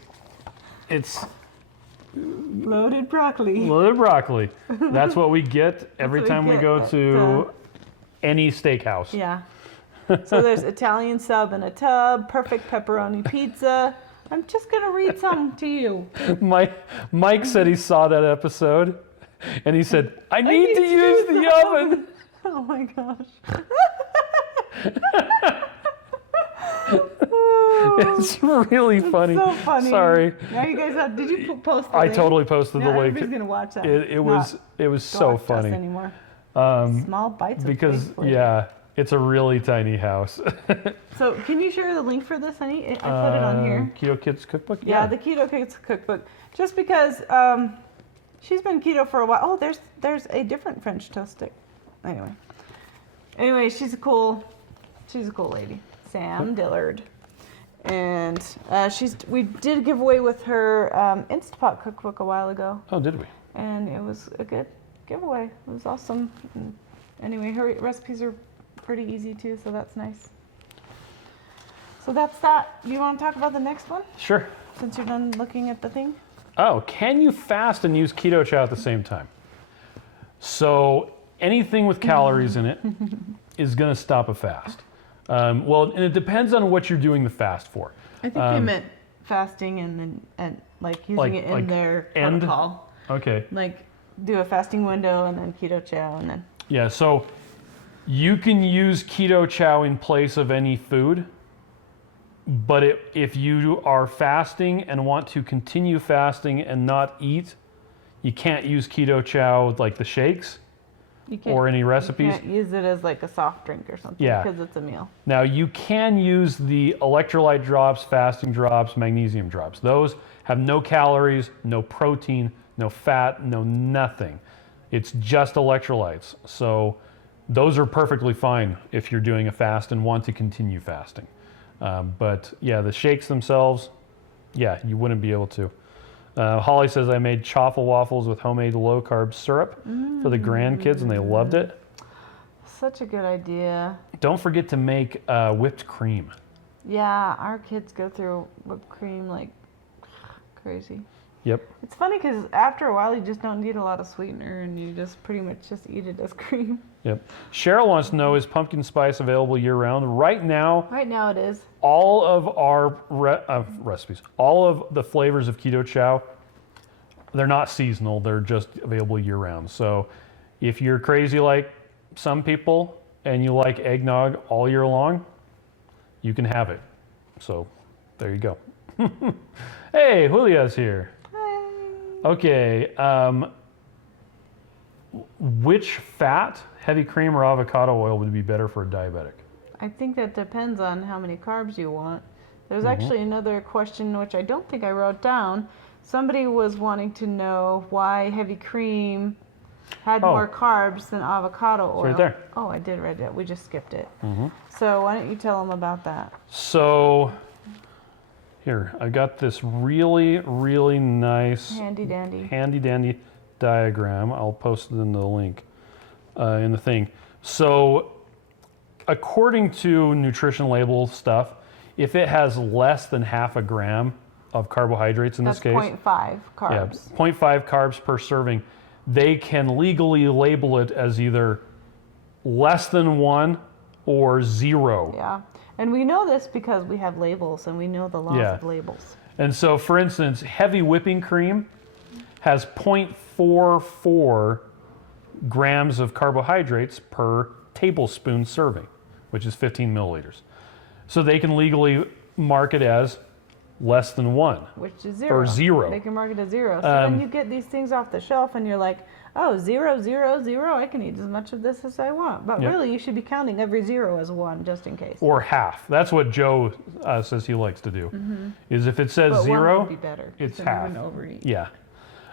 Loaded broccoli. loaded broccoli. That's what we get every what we time we get go at, to any steakhouse. Yeah. So there's Italian sub in a tub, perfect pepperoni pizza. I'm just going to read some to you. Mike said he saw that episode, and he said, "I need to use the oven." Oh my gosh. It's really funny. So funny. Sorry. Now you guys have, did you post the I link? totally posted Now the link. everybody's going to watch that. It was Not so watch us funny anymore. um, Small bites of because faith for you. yeah, it's a really tiny house. So can you share the link for this, honey? I put it on here. Keto Kids Cookbook. Yeah, the Keto Kids cookbook. Just because she's been keto for a while. Oh, there's a different French toast stick. Anyway, she's a cool lady, Sam Dillard, and we did give away with her Instapot cookbook a while ago, Oh, did we? and it was a good giveaway. It was awesome. And anyway, her recipes are pretty easy too, so that's nice. So that's that. Do you want to talk about the next one Sure. since you're done looking at the thing? Oh, can you fast and use Keto Chow at the same time? So anything with calories in it is going to stop a fast. Well, and it depends on what you're doing the fast for. I think they meant fasting and like using it in their end? protocol. Okay. Like do a fasting window and then Keto Chow and then. Yeah, so you can use Keto Chow in place of any food, but if you are fasting and want to continue fasting and not eat, you can't use Keto Chow like the shakes You can't, or any recipes. You can't use it as like a soft drink or something Yeah. because it's a meal. Now, you can use the electrolyte drops, fasting drops, magnesium drops. Those have no calories, no protein, no fat, no nothing. It's just electrolytes. So those are perfectly fine if you're doing a fast and want to continue fasting. But yeah, the shakes themselves, yeah, you wouldn't be able to. Holly says, I made chaffle waffles with homemade low-carb syrup for the grandkids, and they loved it. Such a good idea. Don't forget to make whipped cream. Yeah, our kids go through whipped cream like crazy. Yep. It's funny because after a while you just don't need a lot of sweetener and you just pretty much just eat it as cream. Yep. Cheryl wants to know, is pumpkin spice available year-round? Right now, Right now it is. all of our recipes, all of the flavors of Keto Chow, they're not seasonal. They're just available year-round. So if you're crazy like some people and you like eggnog all year long, you can have it. So there you go. Hey, Julia's here. Hi. Okay. Which fat, heavy cream or avocado oil would be better for a diabetic? I think that depends on how many carbs you want. There's Mm-hmm. actually another question which I don't think I wrote down. Somebody was wanting to know why heavy cream had more carbs than avocado oil. right there. Oh, I did read it. We just skipped it. Mm-hmm. So why don't you tell them about that? So here, I got this really, really nice Handy dandy. handy dandy diagram. I'll post it in the link in the thing. So according to nutrition label stuff, if it has less than half a gram of carbohydrates in That's this case. 0.5 carbs. Yeah, 0.5 carbs per serving. They can legally label it as either less than 1 or 0. Yeah. And we know this because we have labels and we know the laws Yeah. of labels. And so, for instance, heavy whipping cream has 0.44 grams of carbohydrates per tablespoon serving, which is 15 milliliters. So they can legally mark it as less than 1. Which is 0. Or 0. They can mark it as 0. So then you get these things off the shelf and you're like, oh, 0, 0, 0, I can eat as much of this as I want. But Yep. really, you should be counting every 0 as 1 just in case. Or half. That's what Joe says he likes to do. Is if it says But 0, 1 would be better. it's so you half. wouldn't overeat. Yeah.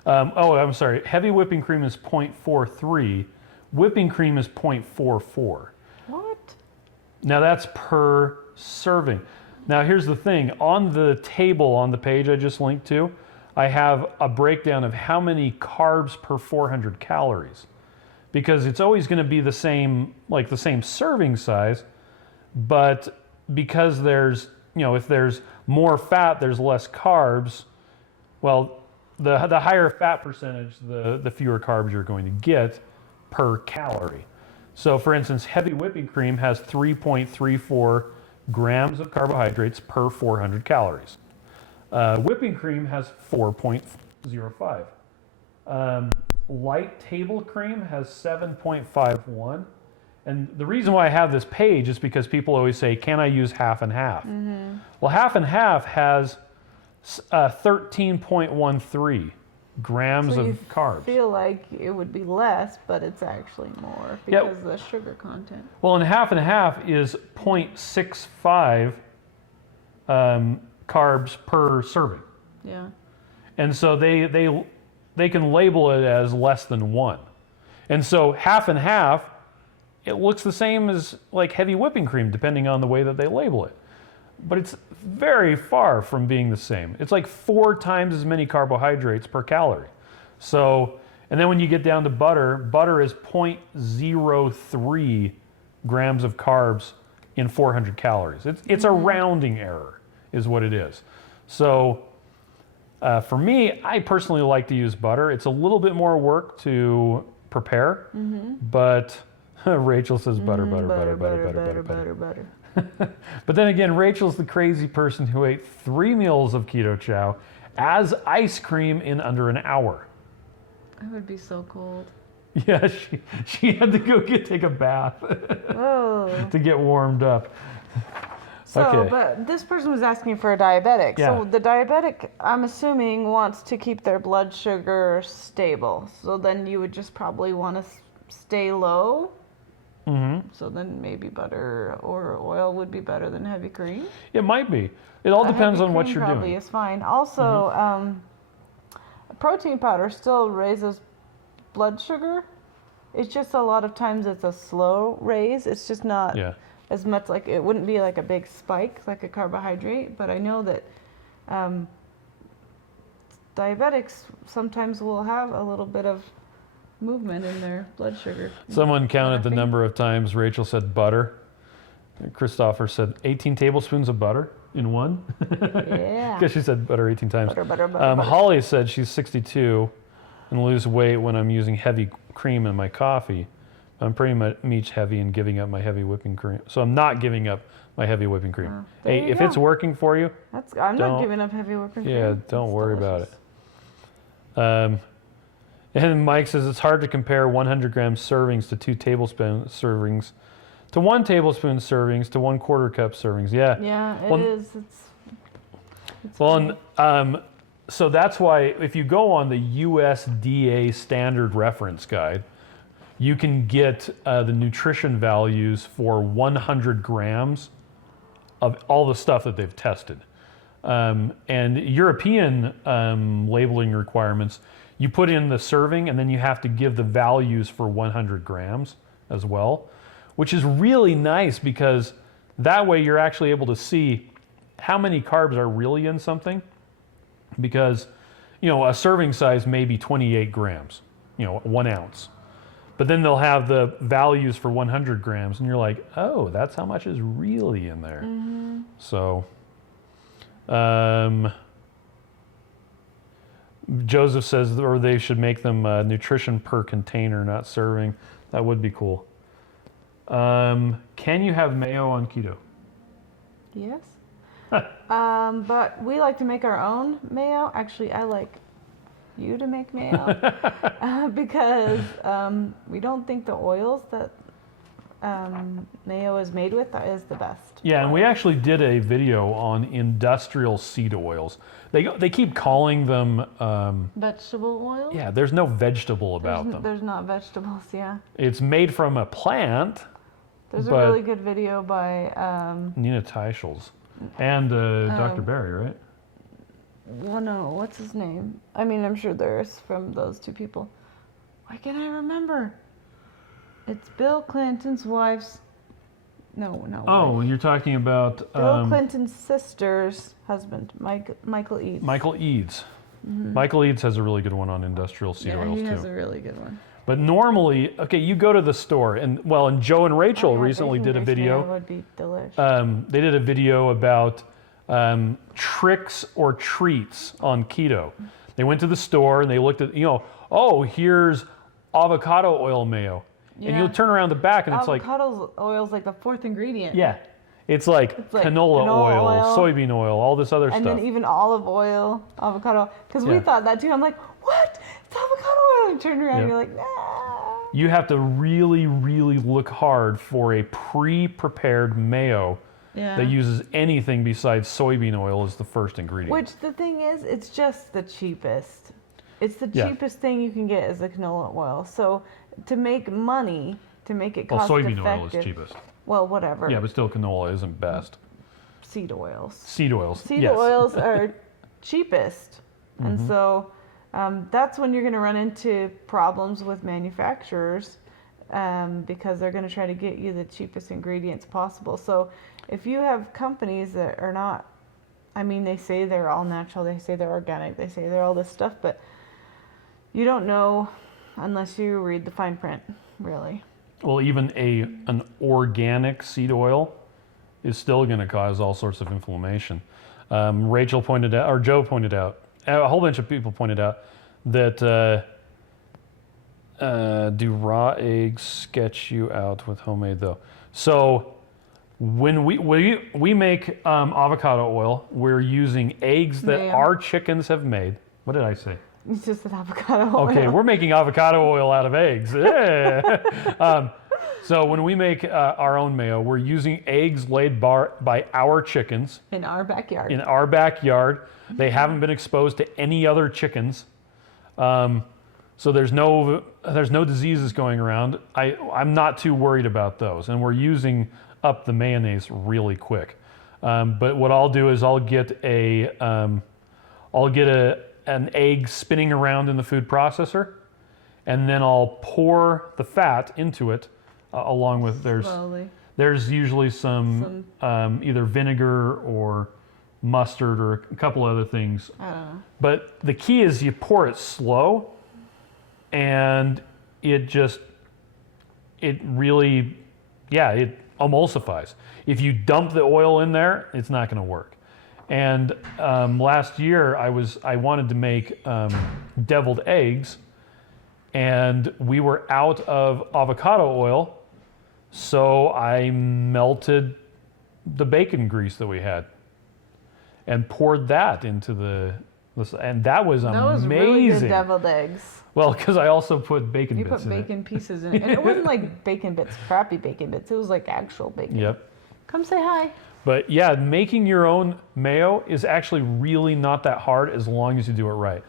I'm sorry. Heavy whipping cream is 0.43. Whipping cream is 0.44. What? Now that's per serving. Now here's the thing. On the table on the page I just linked to, I have a breakdown of how many carbs per 400 calories. Because it's always going to be the same, like the same serving size, but because there's, if there's more fat, there's less carbs. Well, the higher fat percentage, the fewer carbs you're going to get per calorie. So for instance, heavy whipping cream has 3.34 grams of carbohydrates per 400 calories. Whipping cream has 4.05. Light table cream has 7.51. And the reason why I have this page is because people always say, can I use half and half? Well, half and half has 13.13 grams So of you carbs. feel like it would be less, but it's actually more because of the sugar content. Well, and half is 0.65 carbs per serving. Yeah. And so they can label it as less than 1. And so half and half, it looks the same as like heavy whipping cream, depending on the way that they label it. But it's very far from being the same. It's like 4 times as many carbohydrates per calorie. So, and then when you get down to butter, butter is 0.03 grams of carbs in 400 calories. It's a rounding error is what it is. So for me, I personally like to use butter. It's a little bit more work to prepare, but Rachel says butter. But then again, Rachel's the crazy person who ate 3 meals of keto chow as ice cream in under an hour. I would be so cold. Yeah, she had to go take a bath Oh. to get warmed up. So, Okay. but this person was asking for a diabetic. Yeah. So the diabetic, I'm assuming, wants to keep their blood sugar stable. So then you would just probably want to stay low. So then maybe butter or oil would be better than heavy cream. It might be. It all depends Heavy on what cream you're probably doing. is fine. Also, protein powder still raises blood sugar. It's just a lot of times it's a slow raise. It's just not Yeah. as much like it wouldn't be like a big spike like a carbohydrate. But I know that diabetics sometimes will have a little bit of movement in their blood sugar. Someone counted the Graphing. number of times Rachel said butter. Christopher said 18 tablespoons of butter in one. Yeah. Because she said butter 18 times. Butter. Holly said she's 62 and lose weight when I'm using heavy cream in my coffee. I'm pretty much heavy and giving up my heavy whipping cream. So I'm not giving up my heavy whipping cream. There Hey, you if go. it's working for you, I'm not Don't- giving up heavy whipping cream. yeah, don't It's worry about delicious. it. And Mike says it's hard to compare 100 gram servings to 2 tablespoon servings, to 1 tablespoon servings, to 1/4 cup servings. Yeah. Yeah, it Well, is. It's Well, and so that's why if you go on the USDA standard reference guide, you can get the nutrition values for 100 grams of all the stuff that they've tested. And European labeling requirements, you put in the serving and then you have to give the values for 100 grams as well, which is really nice because that way you're actually able to see how many carbs are really in something. Because, a serving size may be 28 grams, 1 ounce. But then they'll have the values for 100 grams and you're like, oh, that's how much is really in there. So, Joseph says, or they should make them nutrition per container, not serving. That would be cool. Can you have mayo on keto? Yes. But we like to make our own mayo. Actually, I like you to make mayo because we don't think the oils that mayo is made with is the best. Yeah, and we actually did a video on industrial seed oils. They keep calling them Vegetable oil? yeah, there's no vegetable about them. There's not vegetables, yeah. It's made from a plant. There's a but really good video by Nina Teichel's and Dr. Barry, right? well, no, what's his name? I mean, I'm sure there's from those two people. Why can't I remember? It's Bill Clinton's wife's. No, no. Oh, you're talking about Bill Clinton's sister's husband, Michael Eads. Michael Eads. Michael Eads has a really good one on industrial seed oils he too. has a really good one. But normally, okay, you go to the store, and Joe and Rachel recently did a bacon-based video. mayo would be delicious. They did a video about tricks or treats on keto. They went to the store and they looked at, oh, here's avocado oil mayo. And Yeah. you'll turn around the back and it's like, Avocado oil's like the fourth ingredient. yeah, it's like like canola oil, soybean oil, all this other And stuff. then even olive oil, avocado. Because we Yeah. thought that too. I'm like, what? It's avocado oil. And turn around Yeah. and you're like, nah. You have to really, really look hard for a pre-prepared mayo Yeah. that uses anything besides soybean oil as the first ingredient. Which the thing is, it's just the cheapest. It's the Yeah. cheapest thing you can get is the canola oil. So to make money, to make it well, cost soybean effective. oil is cheapest. Well, whatever. Yeah, but still canola isn't best. Seed oils. Seed oils. Seed yes. oils are cheapest. And Mm-hmm. so that's when you're going to run into problems with manufacturers because they're going to try to get you the cheapest ingredients possible. So if you have companies that are not, I mean, they say they're all natural, they say they're organic, they say they're all this stuff, but you don't know unless you read the fine print, really. Well, even an organic seed oil is still going to cause all sorts of inflammation. Rachel pointed out, or Joe pointed out, a whole bunch of people pointed out that do raw eggs sketch you out with homemade though? So when we make avocado oil, we're using eggs that Mayo. our chickens have made. What did I say? It's just an avocado oil. Okay, we're making avocado oil out of eggs. Yeah. So when we make our own mayo, we're using eggs laid by our chickens in our backyard. in our backyard. They haven't been exposed to any other chickens. So there's no diseases going around. I'm not too worried about those, and we're using up the mayonnaise really quick. But what I'll do is I'll get an egg spinning around in the food processor, and then I'll pour the fat into it along with Slowly. there's usually some either vinegar or mustard or a couple other things. I don't know. But the key is you pour it slow, and it really emulsifies. If you dump the oil in there, it's not going to work. And last year I wanted to make deviled eggs, and we were out of avocado oil, so I melted the bacon grease that we had and poured that into and that was amazing. That was really good deviled eggs. Well, because I also put bacon You bits put in it. bacon pieces in it. And it wasn't like bacon bits, crappy bacon bits. It was like actual bacon. Yep. Come say hi. But yeah, making your own mayo is actually really not that hard as long as you do it right.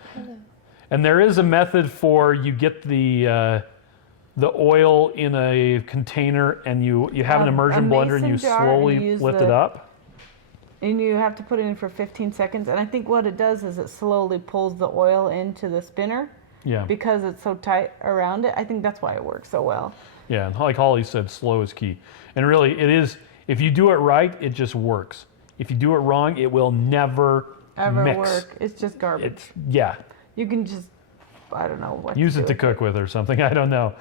And there is a method for you get the oil in a container and you have an immersion blender and you mason jar, slowly and you use lift it up. And you have to put it in for 15 seconds. And I think what it does is it slowly pulls the oil into the spinner Yeah. because it's so tight around it. I think that's why it works so well. Yeah, and like Holly said, slow is key. And really it is, if you do it right, it just works. If you do it wrong, it will never Ever mix. work. It's just garbage. Yeah. You can just, I don't know what Use to it do to with cook with or something. I don't know.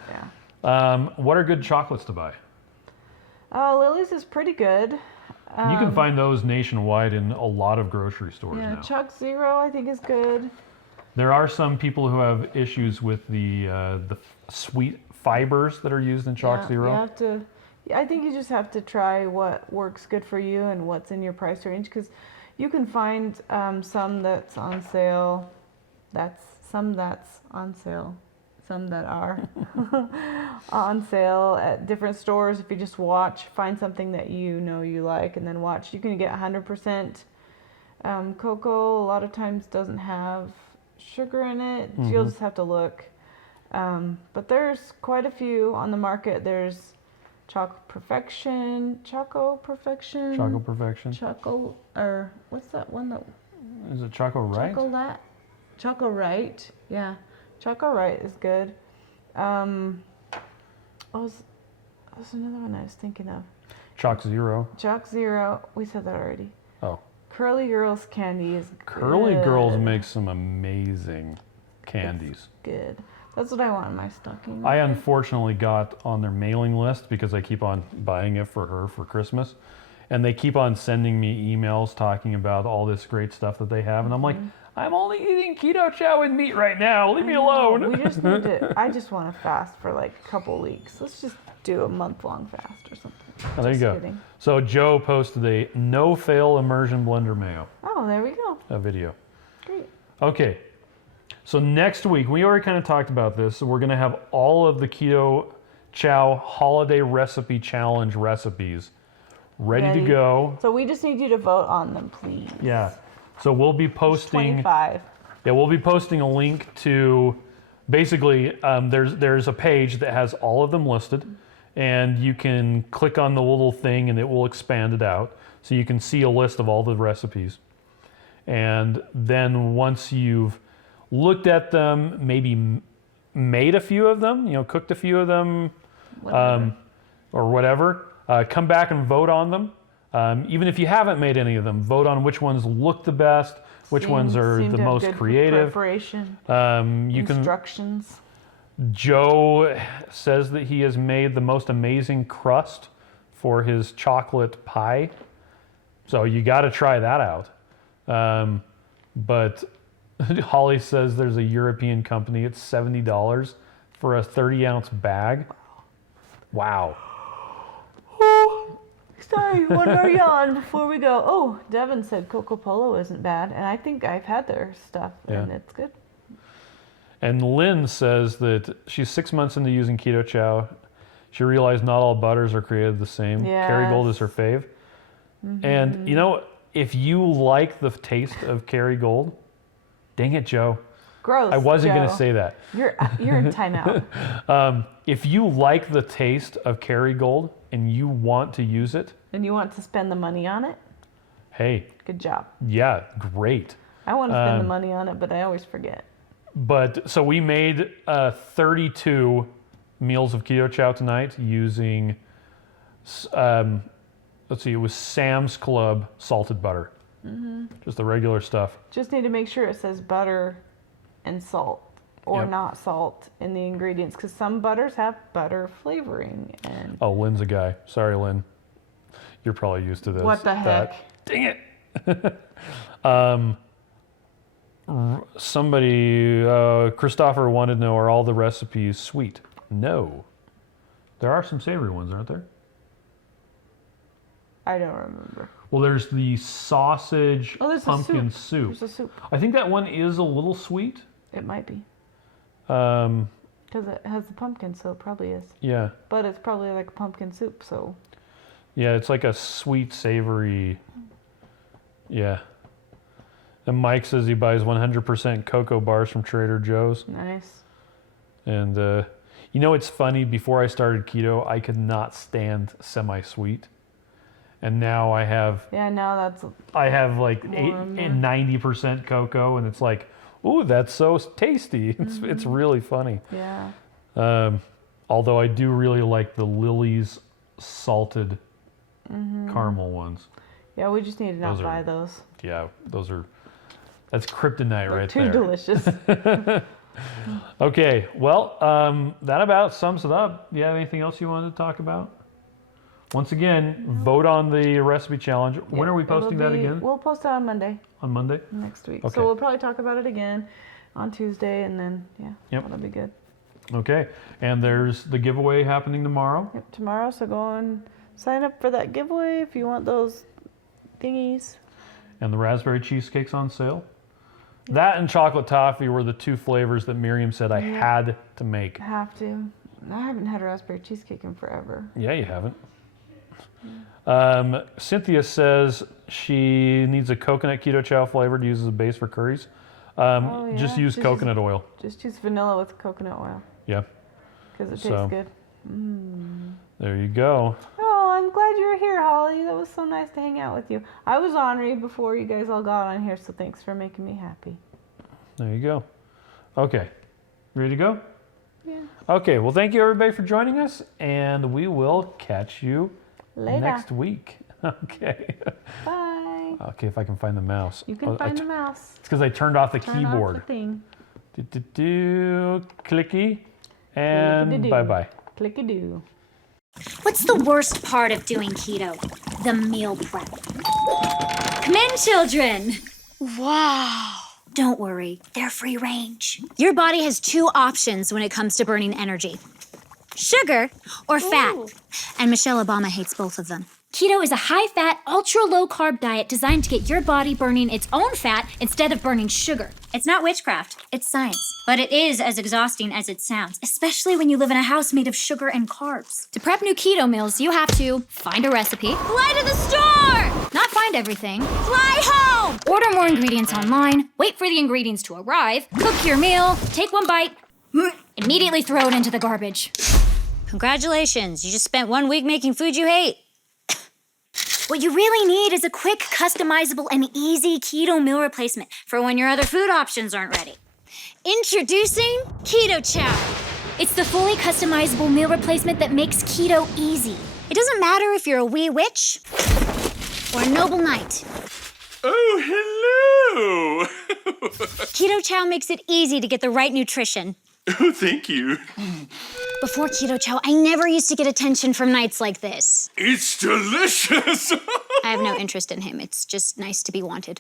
Yeah. What are good chocolates to buy? Lily's is pretty good. You can find those nationwide in a lot of grocery stores Yeah, now. Chuck Zero I think is good. There are some people who have issues with the sweet fibers that are used in Chalk Zero. You have to. I think you just have to try what works good for you and what's in your price range, because you can find some that's on sale. Some that's on sale. Some that are on sale at different stores. If you just find something that you know you like, and then watch. You can get 100% cocoa. A lot of times doesn't have sugar in it. Mm-hmm. You'll just have to look. But there's quite a few on the market. There's Choco Perfection, or what's that one that? Is it Choco Right? Choco Right, yeah. Choco Right is good. What's another one I was thinking of? Chalk Zero. Chalk Zero, we said that already. Oh. Curly Girls candy is Curly good. Girls make some amazing candies. Good. That's what I want in my stocking. I unfortunately got on their mailing list because I keep on buying it for her for Christmas. And they keep on sending me emails talking about all this great stuff that they have. And I'm like, I'm only eating Keto Chow and meat right now. Leave me alone. We just need to, I just want to fast for like a couple weeks. Let's just do a month-long fast or something. Oh, there you go. Kidding. So Joe posted a no-fail immersion blender mayo. Oh, there we go. A video. Great. Okay. So next week, we already kind of talked about this. So we're going to have all of the Keto Chow Holiday Recipe Challenge recipes ready to go. So we just need you to vote on them, please. Yeah. So we'll be posting. 25. Yeah, we'll be posting a link to. Basically, there's a page that has all of them listed, and you can click on the little thing, and it will expand it out, so you can see a list of all the recipes. And then once you've looked at them, maybe made a few of them, cooked a few of them, or whatever, come back and vote on them. Even if you haven't made any of them, vote on which ones look the best, which ones are the most creative. Preparation. Instructions. Joe says that he has made the most amazing crust for his chocolate pie. So you got to try that out. But Holly says there's a European company. It's $70 for a 30-ounce bag. Wow. Sorry, one more yawn before we go. Oh, Devin said Coco Polo isn't bad, and I think I've had their stuff, and it's good. And Lynn says that she's 6 months into using Keto Chow. She realized not all butters are created the same. Yes. Kerrygold is her fave. Mm-hmm. And if you like the taste of Kerrygold, dang it, Joe. Gross. I wasn't going to say that. You're in timeout. If you like the taste of Kerrygold and you want to use it, and you want to spend the money on it, hey, good job. Yeah, great. I want to spend the money on it, but I always forget. But so we made 32 meals of Keto Chow tonight using, let's see, it was Sam's Club salted butter. Mm-hmm. Just the regular stuff. Just need to make sure it says butter and salt, or not salt in the ingredients, because some butters have butter flavoring. And oh, Lynn's a guy. Sorry, Lynn. You're probably used to this. What the heck? Dang it. Somebody, Christopher wanted to know, are all the recipes sweet? No. There are some savory ones, aren't there? I don't remember. Well, there's the sausage pumpkin soup. There's a soup. I think that one is a little sweet. It might be. Because it has the pumpkin, so it probably is. Yeah. But it's probably like a pumpkin soup, so. Yeah, it's like a sweet, savory. Yeah. And Mike says he buys 100% cocoa bars from Trader Joe's. Nice. And, it's funny. Before I started keto, I could not stand semi-sweet. And now I have... Yeah, now that's... I have like 90% cocoa, and it's like, ooh, that's so tasty. It's really funny. Yeah. Although I do really like the Lily's salted caramel ones. Yeah, we just need to not buy those. Yeah, that's kryptonite right there. Too delicious. Okay, well, that about sums it up. Do you have anything else you wanted to talk about? once again, vote on the recipe challenge. When are we posting that again? We'll post it on Monday. On Monday? Next week. Okay. So we'll probably talk about it again on Tuesday, and then, Yep. that'll be good. Okay. And there's the giveaway happening tomorrow. Yep, tomorrow, so go and sign up for that giveaway if you want those thingies. And the raspberry cheesecake's on sale. That and chocolate toffee were the 2 flavors that Miriam said I had to make. Have to. I haven't had a raspberry cheesecake in forever. Yeah, you haven't. Cynthia says she needs a coconut keto chow flavor to use as a base for curries. Just use coconut oil. Just use vanilla with coconut oil. Yeah. Because it tastes good. There you go. Oh, I'm glad you were here, Holly. That was so nice to hang out with you. I was ornery before you guys all got on here, so thanks for making me happy. There you go. Okay. Ready to go? Yeah. Okay, well, thank you everybody for joining us, and we will catch you Later. next week. Okay. Bye. Okay, if I can find the mouse. You can find the mouse. It's because I turned off the Turn keyboard. off the thing. Clicky, and Clickety-doo. bye-bye. Clicky-doo. What's the worst part of doing keto? The meal prep. Come in, children. Wow. Don't worry, they're free range. Your body has 2 options when it comes to burning energy: sugar or fat. Ooh. And Michelle Obama hates both of them. Keto is a high-fat, ultra-low-carb diet designed to get your body burning its own fat instead of burning sugar. It's not witchcraft, it's science. But it is as exhausting as it sounds, especially when you live in a house made of sugar and carbs. To prep new keto meals, you have to find a recipe, fly to the store, not find everything, fly home, order more ingredients online, wait for the ingredients to arrive, cook your meal, take one bite, immediately throw it into the garbage. Congratulations, you just spent 1 week making food you hate. What you really need is a quick, customizable, and easy keto meal replacement for when your other food options aren't ready. Introducing Keto Chow. It's the fully customizable meal replacement that makes keto easy. It doesn't matter if you're a wee witch or a noble knight. Oh, hello! Keto Chow makes it easy to get the right nutrition. Oh, thank you. Before Keto Chow, I never used to get attention from nights like this. It's delicious! I have no interest in him. It's just nice to be wanted.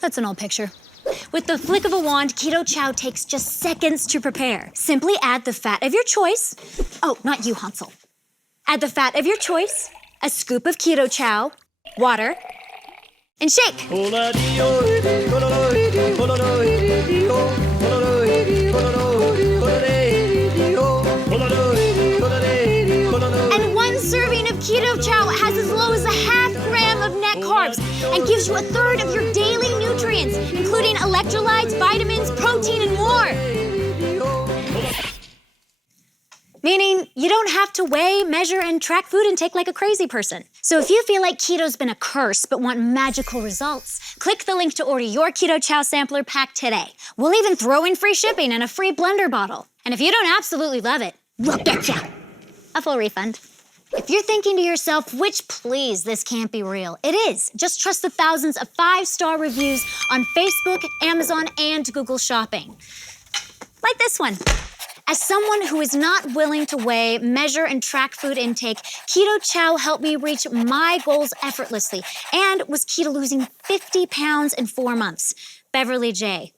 That's an old picture. With the flick of a wand, Keto Chow takes just seconds to prepare. Simply add the fat of your choice. Oh, not you, Hansel. Add the fat of your choice, a scoop of Keto Chow, water, and shake. And 1 serving of Keto Chow has as low as a half gram of net carbs and gives you 1/3 of your daily nutrients, including electrolytes, vitamins, protein, and more. Meaning you don't have to weigh, measure, and track food intake like a crazy person. So if you feel like keto's been a curse but want magical results, click the link to order your Keto Chow sampler pack today. We'll even throw in free shipping and a free blender bottle. And if you don't absolutely love it, we'll get ya a full refund. If you're thinking to yourself, which please, this can't be real, it is. Just trust the thousands of 5-star reviews on Facebook, Amazon, and Google Shopping. Like this one. As someone who is not willing to weigh, measure, and track food intake, Keto Chow helped me reach my goals effortlessly and was key to losing 50 pounds in 4 months. Beverly J.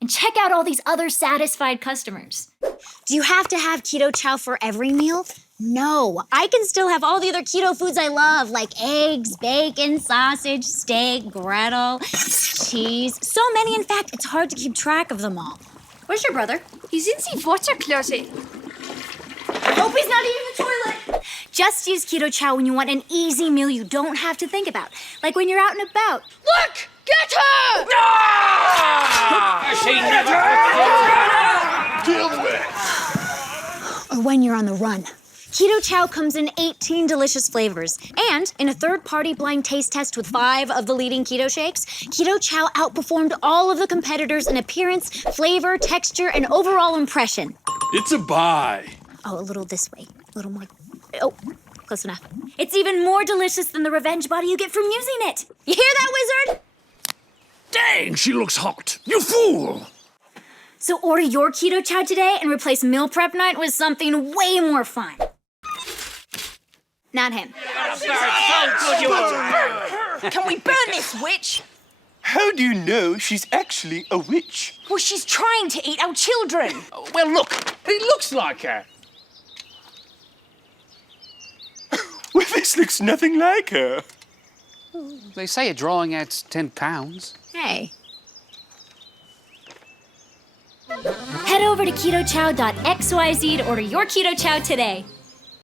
And check out all these other satisfied customers. Do you have to have Keto Chow for every meal? No, I can still have all the other keto foods I love, like eggs, bacon, sausage, steak, gretel, cheese. So many, in fact, it's hard to keep track of them all. Where's your brother? He's in the water closet. Hope he's not eating the toilet. Just use Keto Chow when you want an easy meal you don't have to think about, like when you're out and about. Look! Get her! Deal with it! Or when you're on the run. Keto Chow comes in 18 delicious flavors. And in a third-party blind taste test with 5 of the leading keto shakes, Keto Chow outperformed all of the competitors in appearance, flavor, texture, and overall impression. It's a buy. Oh, a little this way. A little more. Oh, close enough. It's even more delicious than the revenge body you get from using it. You hear that, wizard? Dang, she looks hot. You fool! So order your Keto Chow today and replace meal prep night with something way more fun. not him. Can we burn this witch? How do you know she's actually a witch? Well, she's trying to eat our children. Well, look, it looks like her. Well, this looks nothing like her. They say a drawing adds 10 pounds. Hey. Head over to ketochow.xyz to order your Keto Chow today.